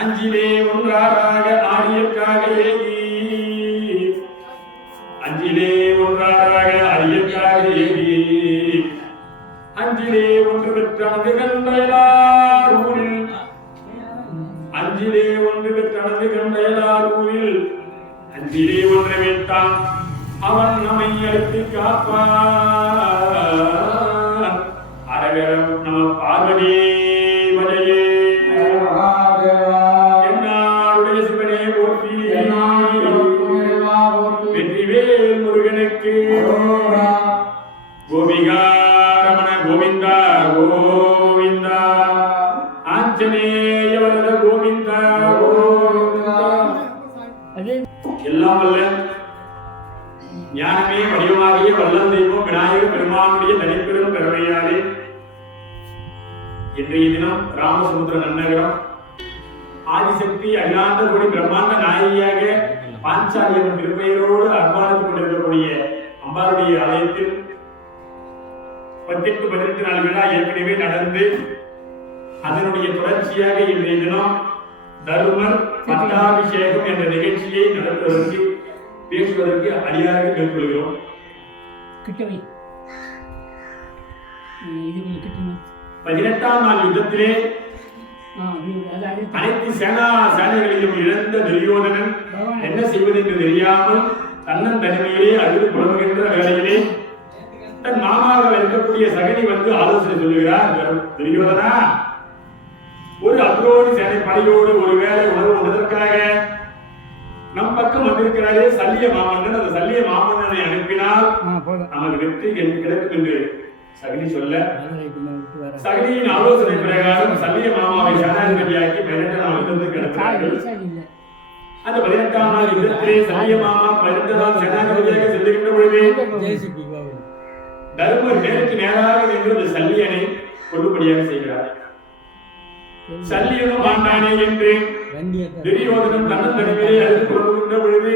அஞ்சிலே ஒன்றாக ஆரியற்காக ஏகி அஞ்சிலே ஒன்றாக ஆரியற்காக ஏகி அஞ்சிலே ஒன்று பெற்றானது கண்டையலார் ஊரில் அஞ்சிலே ஒன்று பெற்றானது கண்டையலார் ஊரில் அஞ்சிலே ஒன்று விட்டான் அவன் நம்மை அழைத்து காப்பான். அரகரம் நம பார்வதி மலையே என்னாருடைய சிவனே போற்றி வெற்றிவேல் முருகனுக்கு கோபிகா ரமண கோவிந்தா கோவிந்தா ஆஞ்சநேய வரத கோவிந்தா கோவிந்தா. எல்லாம் வல்ல ஞானமே வடிவமாகிய வல்லல் தெய்வம் விநாயகர் பெருமானுடைய தனிப்பெரும் பெருமையாலே இன்றைய தினம் ராமசமுத்திர நன்னகரம் ஆதிசக்தி அகிலாண்ட கோடி பிரம்மாண்ட நாயகியாக பாஞ்சாலியம்மன் திருப்பெயரோடு அர்ப்பணித்துக் கொண்டிருக்கக்கூடிய அம்பாளுடைய ஆலயத்தில் 18 நாள் விழா ஏற்கனவே நடந்து அதனுடைய தொடர்ச்சியாக இன்றைய தினம் தருமர் பட்டாபிஷேகம் என்ற நிகழ்ச்சியை நடத்துவதற்கு பேசுவதற்கு அடியாக கேட்டுக்கொள்கிறோம். 18ஆம் நாள் யுத்தத்திலே அனைத்து சேனைகளிலும் இழந்த துரியோதனன் என்ன செய்வது என்று தெரியாமல் தன்னன் தனிமையிலே அழுது புலம்புகின்ற வேளையிலே தன் மாமாவாக இருக்கக்கூடிய சகனி வந்து ஆலோசனை சொல்லுகிறார். துரியோதனா, ஒரு அக்ரோணி சேனை படையோடு ஒரு வேளை உணவு உண்பதற்காக நம் பக்கம் வந்திருக்கிறாரே சல்லிய மாமன்னன், அந்த சல்லிய மாமன்னனை அனுப்பினால் நமக்கு வெற்றி கிடைக்கும் என்று சகனி சொல்ல, சகனியின் ஆலோசனை பிரகாரம் சல்லிய மாமாவை சேனாதிபதியாக்கி 18ஆம் யுத்தத்துக்கு அனுப்பினார்கள். அந்த 18ஆம் நாள் யுத்தத்திலே சல்லிய மாமா 18ஆம் சேனாதிபதியாக செல்லுகின்ற பொழுது தருமர் நேருக்கு நேராக நின்று அந்த சல்லியனை கொல்லும்படியாக செய்கிறார். சல்லியனும் ஆண்டானே என்று துரியோதனன் தன்னன் தனிமையை அழுது கொள்கின்ற பொழுது,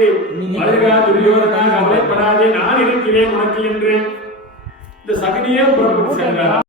அழுகா துரியோதனா, கவலைப்படாதே, நான் இருக்கிறேன் உனக்கு என்று இந்த சகனியே புறப்பட்டு சென்றார்.